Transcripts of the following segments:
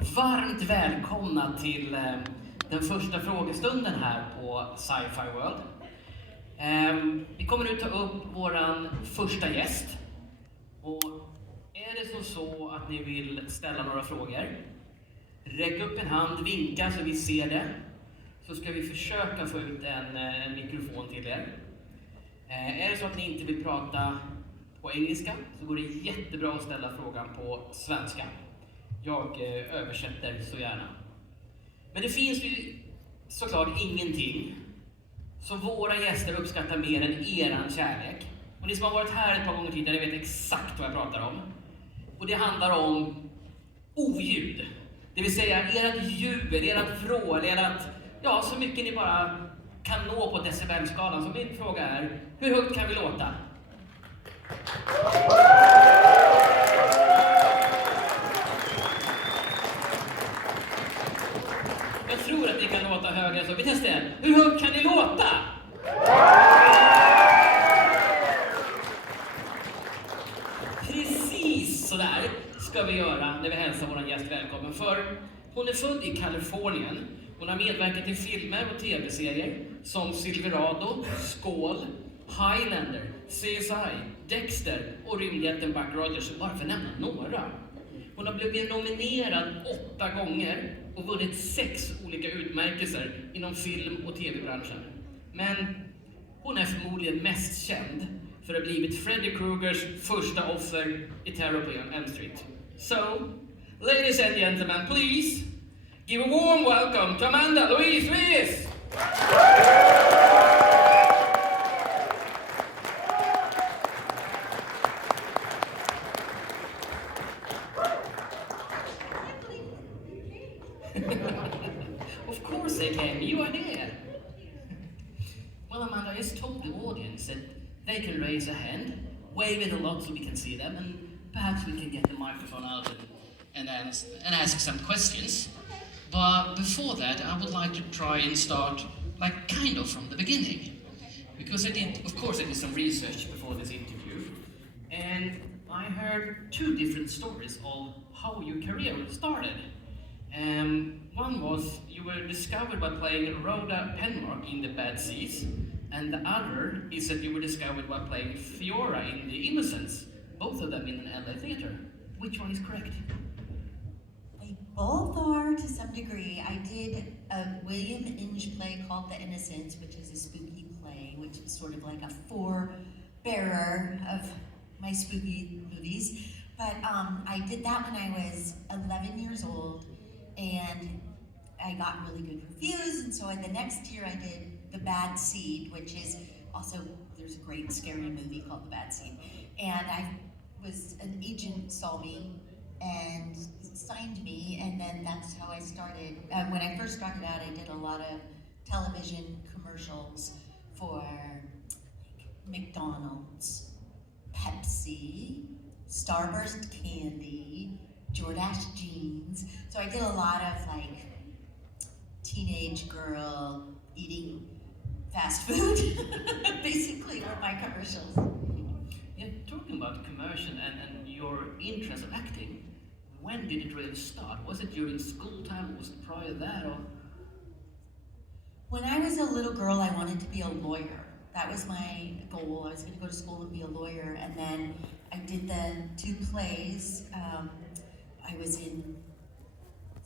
Varmt välkomna till den första frågestunden här på Sci-fi World. Vi kommer nu ta upp våran första gäst. Och är det så att ni vill ställa några frågor, räck upp en hand, vinka så vi ser det. Så ska vi försöka få ut en mikrofon till er. Är det så att ni inte vill prata på engelska så går det jättebra att ställa frågan på svenska. Jag översätter så gärna. Men det finns ju såklart ingenting som våra gäster uppskattar mer än eran kärlek. Och ni som har varit här ett par gånger tidigare vet exakt vad jag pratar om. Och det handlar om oljud. Det vill säga ert jubel, ert vrål, ja, så mycket ni bara kan nå på decibelskalan. Så min fråga är, hur högt kan vi låta? Jag tror att ni kan låta högre, så vi testar igen. Hur högt kan ni låta? Precis så där ska vi göra när vi hälsar vår gäst välkommen. För hon är född i Kalifornien. Hon har medverkat i filmer och tv-serier som Silverado, Skål, Highlander, CSI, Dexter och rymdjätten Buck Rogers, bara för att nämna några. Hon har blivit nominerad 8 gånger och vunnit 6 olika utmärkelser inom film- och tv-branschen. Men hon är förmodligen mest känd för att ha blivit Freddy Kruegers första offer i Terror på Elm Street. So, ladies and gentlemen, please give a warm welcome to Amanda Louise Wyss! Of course they can. You are here. Well, Amanda, I just told the audience that they can raise a hand, wave it a lot so we can see them, and perhaps we can get the microphone out and ask some questions. But before that, I would like to try and start, kind of from the beginning. Because I did some research before this interview, and I heard 2 different stories of how your career started. One was you were discovered by playing Rhoda Penmark in The Bad Seeds, and the other is that you were discovered by playing Fiora in The Innocents, both of them in an LA theater. Which one is correct? They both are to some degree. I did a William Inge play called The Innocents, which is a spooky play, which is sort of like a forebearer of my spooky movies. But I did that when I was 11 years old, and I got really good reviews, and so the next year I did The Bad Seed, which is also, there's a great scary movie called The Bad Seed, and an agent saw me and signed me, and then that's how I started. When I first started out, I did a lot of television commercials for McDonald's, Pepsi, Starburst candy, Jordache jeans. So I did a lot of teenage girl eating fast food, basically, for my commercials. Yeah, talking about commercial and your interest in acting, when did it really start? Was it during school time? Was it prior to that? Or? When I was a little girl, I wanted to be a lawyer. That was my goal. I was going to go to school and be a lawyer, and then I did the 2 plays. I was in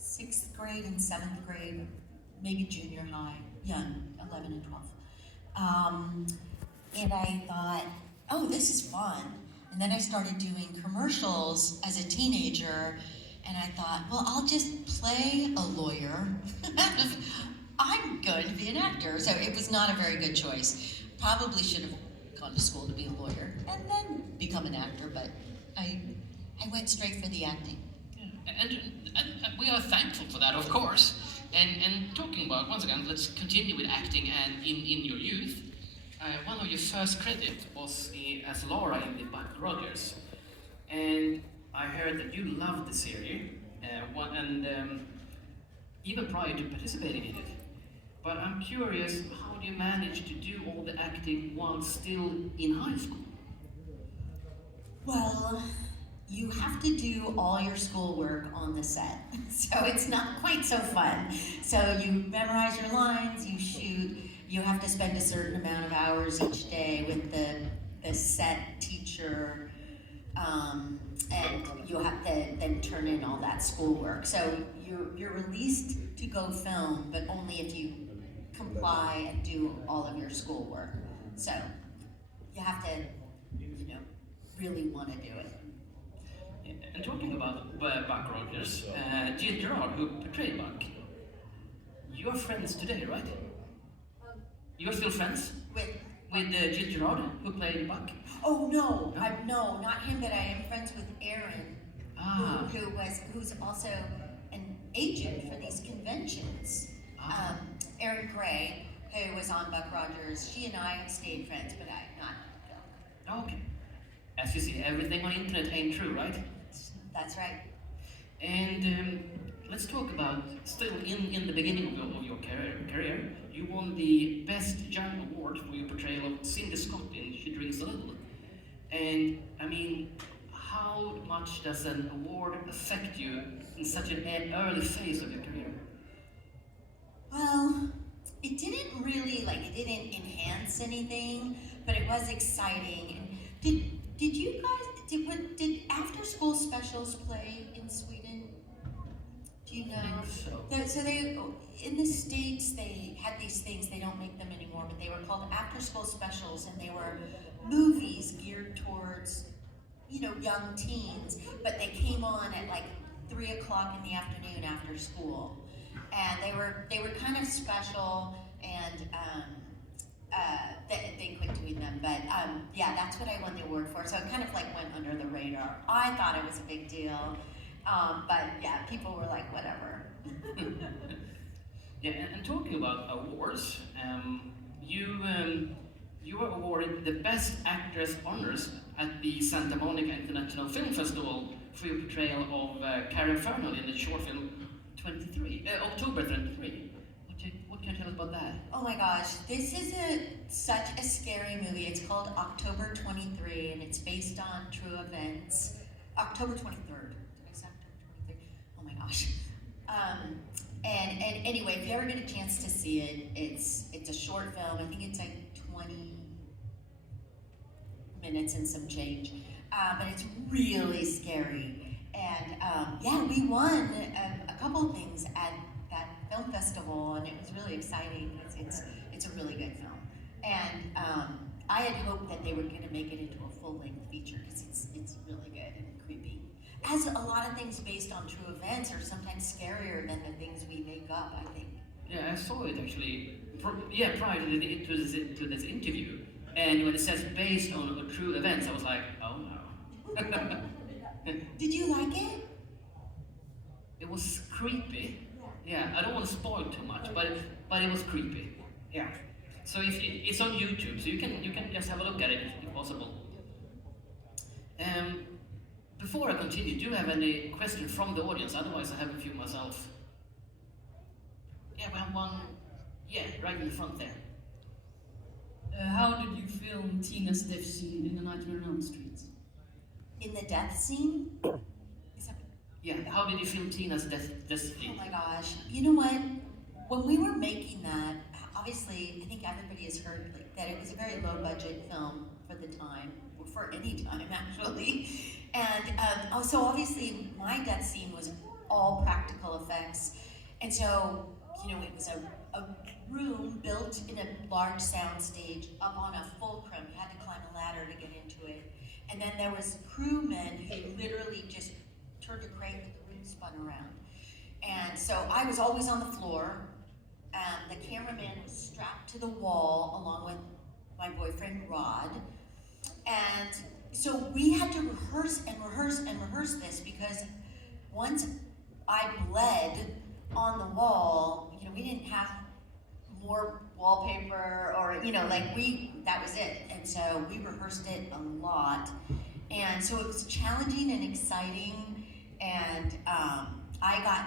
6th grade and 7th grade, maybe junior high, young, 11 and 12. And I thought, oh, this is fun. And then I started doing commercials as a teenager, and I thought, well, I'll just play a lawyer. I'm going to be an actor. So it was not a very good choice. Probably should have gone to school to be a lawyer and then become an actor, but I went straight for the acting. And we are thankful for that, of course. And talking about, once again, let's continue with acting and in your youth. One of your first credits was as Laura in the Buck Rogers. And I heard that you loved the series, even prior to participating in it. But I'm curious, how do you manage to do all the acting while still in high school? Well, you have to do all your schoolwork on the set. So it's not quite so fun. So you memorize your lines, you shoot, you have to spend a certain amount of hours each day with the set teacher, and you have to then turn in all that schoolwork. So you're released to go film, but only if you comply and do all of your schoolwork. So you have to, really want to do it. And talking about Buck Rogers, Jill Gerard, who portrayed Buck, you're friends today, right? You're still friends with Jill Gerard, who played Buck? Oh no, no, not him, but I am friends with Aaron, who's also an agent for these conventions. Aaron Gray, who was on Buck Rogers, she and I stayed friends, but I not Bill. Okay. As you see, everything on internet ain't true, right? That's right. And let's talk about, still in the beginning of your career, you won the Best Young Award for your portrayal of Cindy Scott in She Drinks a Little. And, I mean, how much does an award affect you in such an early phase of your career? Well, it didn't really, it didn't enhance anything, but it was exciting. And did you guys, did after school specials play in Sweden? Do you know? I think so. So they, in the States, they had these things, they don't make them anymore, but they were called after school specials, and they were movies geared towards, young teens, but they came on at 3 o'clock in the afternoon after school. And they were kind of special, and they quit doing them, but yeah, that's what I won the award for. So it kind of went under the radar. I thought it was a big deal, but yeah, people were like, whatever. Yeah, and talking about awards, you were awarded the Best Actress honors at the Santa Monica International Film Festival for your portrayal of Karen Fernald in the short film October 23. What can you tell us about that? Oh my gosh, this is such a scary movie. It's called October 23, and it's based on true events. October 23rd. Did I say October 23rd? Oh my gosh. And anyway, if you ever get a chance to see it, it's a short film. I think it's 20 minutes and some change, but it's really scary. And yeah, we won a couple things at that film festival, and it was really exciting. It's a really good film, and I had hoped that they were going to make it into a full-length feature because it's really good and creepy. As a lot of things based on true events are sometimes scarier than the things we make up, I think. Yeah, I saw it actually. Prior to this interview, and when it says based on true events, I was like, oh no. Did you like it? It was creepy. Yeah, I don't want to spoil too much, but it was creepy. Yeah. So it's on YouTube, so you can just have a look at it if possible. Before I continue, do you have any questions from the audience? Otherwise, I have a few myself. Yeah, we have one. Yeah, right in the front there. How did you film Tina's death scene in A Nightmare on Elm Street? In the death scene? Yeah, how did you film Tina's death scene? Oh my gosh. You know what? When we were making that, obviously, I think everybody has heard that it was a very low budget film for the time, or for any time actually. And so obviously my death scene was all practical effects. And so, it was a room built in a large sound stage up on a fulcrum. You had to climb a ladder to get into it. And then there was crewmen who literally just turned a crank and the room spun around. And so I was always on the floor. The cameraman was strapped to the wall along with my boyfriend Rod. And so we had to rehearse and rehearse and rehearse this, because once I bled on the wall, we didn't have more wallpaper or, that was it. And so we rehearsed it a lot. And so it was challenging and exciting. And I got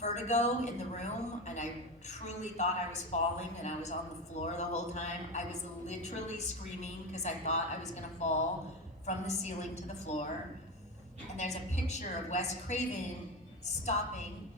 vertigo in the room, and I truly thought I was falling, and I was on the floor the whole time. I was literally screaming because I thought I was gonna fall from the ceiling to the floor. and there's a picture of Wes Craven stopping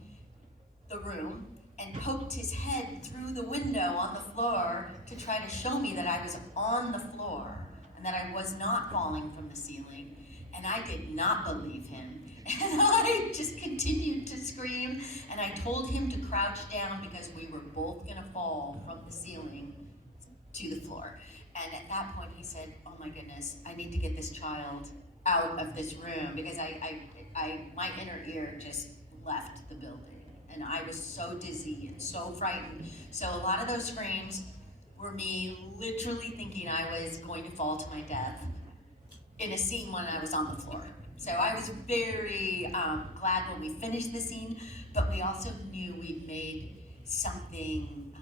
the room and poked his head through the window on the floor to try to show me that I was on the floor and that I was not falling from the ceiling. And I did not believe him. And I just continued to scream, and I told him to crouch down because we were both gonna fall from the ceiling to the floor. And at that point he said, oh my goodness, I need to get this child out of this room, because my inner ear just left the building. And I was so dizzy and so frightened. So a lot of those screams were me literally thinking I was going to fall to my death in a scene when I was on the floor. So I was very glad when we finished the scene, but we also knew we'd made something,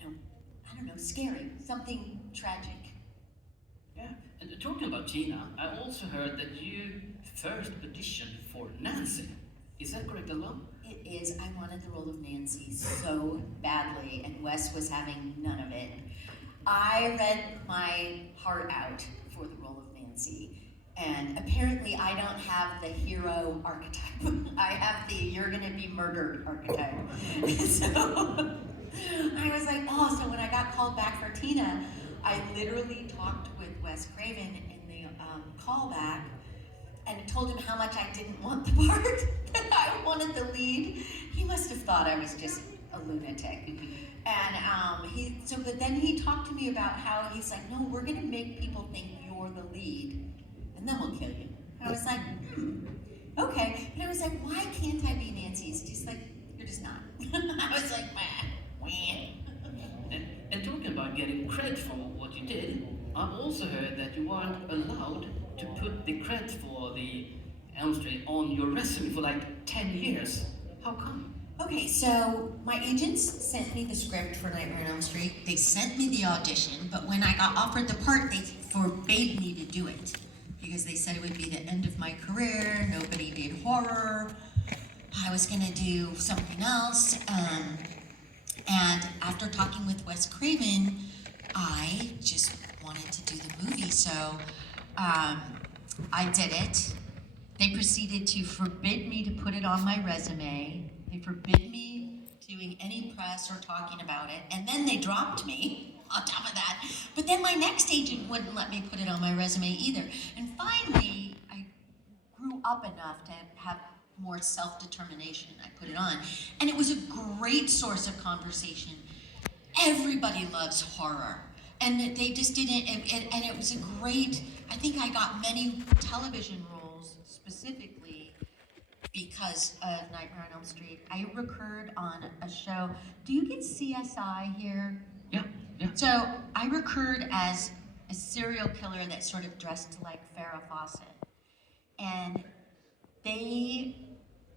I don't know, scary, something tragic. Yeah, and talking about Tina, I also heard that you first auditioned for Nancy. Is that correct as well? It is. I wanted the role of Nancy so badly, and Wes was having none of it. I read my heart out for the role of Nancy, and apparently I don't have the hero archetype. I have the you're gonna be murdered archetype. So I was like, oh, so when I got called back for Tina, I literally talked with Wes Craven in the callback and told him how much I didn't want the part, that I wanted the lead. He must have thought I was just a lunatic. And but then he talked to me about how he's like, no, we're gonna make people think you're the lead, and then we'll kill you. And I was like, okay. And I was like, why can't I be Nancy? He's just like, you're just not. I was like, wah. And talking about getting credit for what you did, I've also heard that you weren't allowed to put the credit for the Elm Street on your resume for like 10 years. How come? Okay, so my agents sent me the script for Nightmare on Elm Street. They sent me the audition, but when I got offered the part, they forbade me to do it because they said it would be the end of my career. Nobody did horror. I was gonna do something else. And after talking with Wes Craven, I just wanted to do the movie, so I did it. They proceeded to forbid me to put it on my resume. They forbid me doing any press or talking about it, and then they dropped me on top of that. But then my next agent wouldn't let me put it on my resume either. And finally, I grew up enough to have more self-determination. I put it on, and it was a great source of conversation. Everybody loves horror, and they just didn't, and it was a great, I think I got many television roles specifically because of Nightmare on Elm Street. I recurred on a show. Do you get CSI here? Yeah. So I recurred as a serial killer that sort of dressed like Farrah Fawcett. And they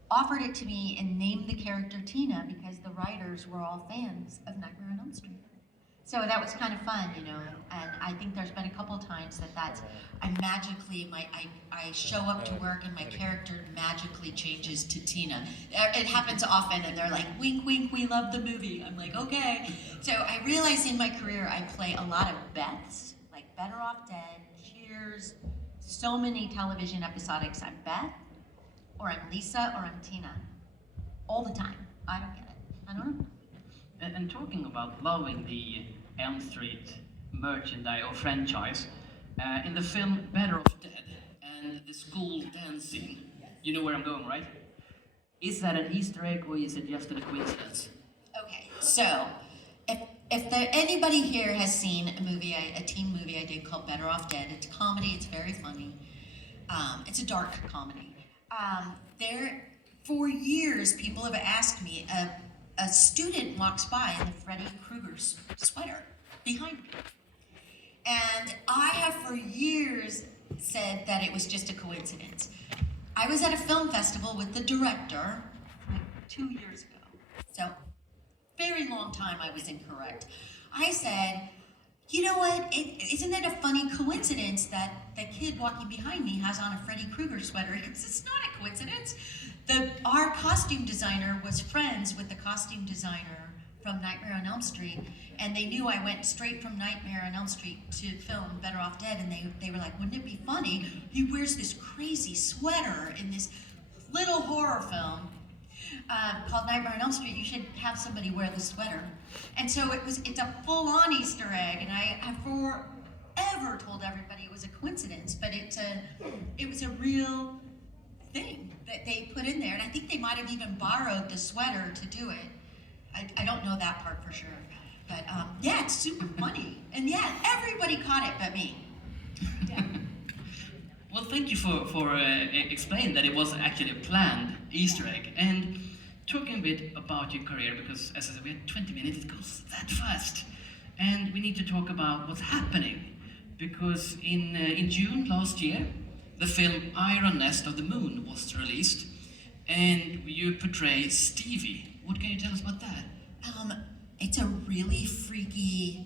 offered it to me and named the character Tina because the writers were all fans of Nightmare on Elm Street. So that was kind of fun, and I think there's been a couple times that I show up to work and my character magically changes to Tina. It happens often, and they're like, wink, wink, we love the movie. I'm like, okay. So I realize in my career I play a lot of Beths, like Better Off Dead, Cheers, so many television episodics. I'm Beth, or I'm Lisa, or I'm Tina. All the time. I don't get it. I don't know. And talking about loving the Elm Street merchandise or franchise, in the film Better Off Dead and the school dance scene, you know where I'm going, right? Is that an Easter egg or is it just a coincidence? Okay, so if anybody here has seen a teen movie I did called Better Off Dead, it's a comedy, it's very funny. It's a dark comedy. For years, people have asked me, a student walks by in the Freddy Krueger sweater behind me. And I have for years said that it was just a coincidence. I was at a film festival with the director like 2 years ago. So, very long time I was incorrect. I said, you know what, isn't it a funny coincidence that the kid walking behind me has on a Freddy Krueger sweater? Because it's not a coincidence. Our costume designer was friends with the costume designer from Nightmare on Elm Street, and they knew I went straight from Nightmare on Elm Street to film Better Off Dead, and they were like, wouldn't it be funny? He wears this crazy sweater in this little horror film called Nightmare on Elm Street. You should have somebody wear the sweater. And so it's a full-on Easter egg, and I have forever told everybody it was a coincidence, but it was a real thing that they put in there, and I think they might have even borrowed the sweater to do it. I don't know that part for sure, but yeah, it's super funny, and yeah, everybody caught it but me. Yeah. Well, thank you for explaining that it was actually a planned Easter egg, and talking a bit about your career, because as I said, we had 20 minutes, it goes that fast, and we need to talk about what's happening, because in June last year, the film Iron Nest of the Moon was released, and you portray Stevie. What can you tell us about that? It's a really freaky.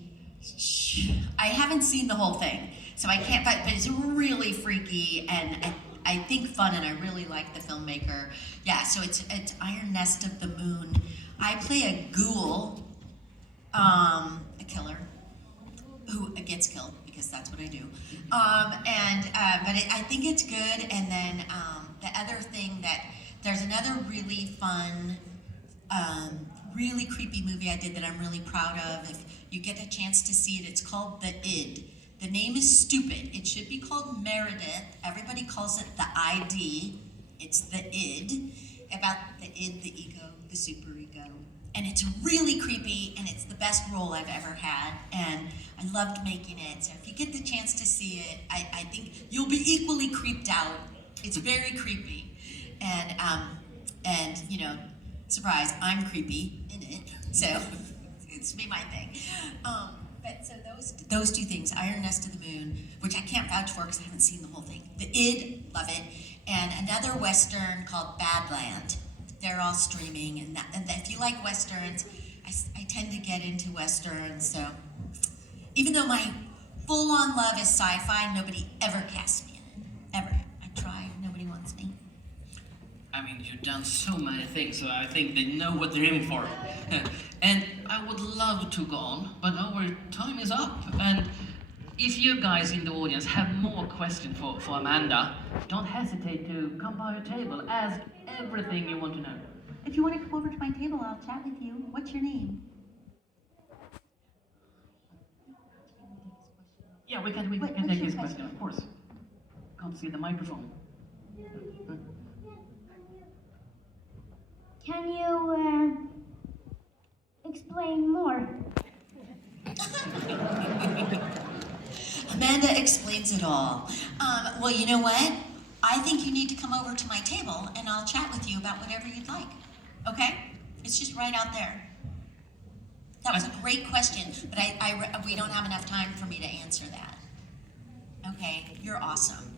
I haven't seen the whole thing, so I can't. But it's really freaky and I think fun, and I really like the filmmaker. Yeah, so it's Iron Nest of the Moon. I play a ghoul, a killer, who gets killed because that's what I do. I think it's good. And then the other thing that there's another really fun, really creepy movie I did that I'm really proud of. If you get a chance to see it, it's called The Id. The name is stupid. It should be called Meredith. Everybody calls it the ID. It's the id, about the id, the ego, the superego. And it's really creepy, and it's the best role I've ever had, and I loved making it. So if you get the chance to see it, I think you'll be equally creeped out. It's very creepy. And you know, surprise, I'm creepy in it, so it's be my thing. But so those two things, Iron Nest of the Moon, which I can't vouch for because I haven't seen the whole thing. The Id, love it, and another Western called Badland. They're all streaming, and if you like Westerns, I tend to get into Westerns, so even though my full-on love is sci-fi, nobody ever casts me in it, ever. I try, nobody wants me. I mean, you've done so many things, so I think they know what they're in for. And I would love to go on, but our time is up. And if you guys in the audience have more questions for Amanda, don't hesitate to come by her table, ask everything you want to know. If you want to come over to my table, I'll chat with you. What's your name? Yeah, we can What's take your his question? question, of course. Can't see the microphone. Can you explain more? Amanda explains it all. Well, you know what? I think you need to come over to my table and I'll chat with you about whatever you'd like. Okay? It's just right out there. That was a great question, but we don't have enough time for me to answer that. Okay? You're awesome.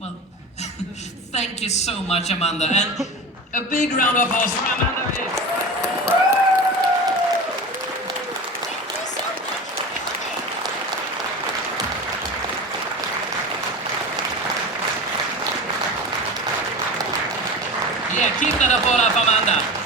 Well, thank you so much, Amanda. And a big round of applause for Amanda Wyss. Thank you so much for coming. Yeah, keep that applause up, Amanda.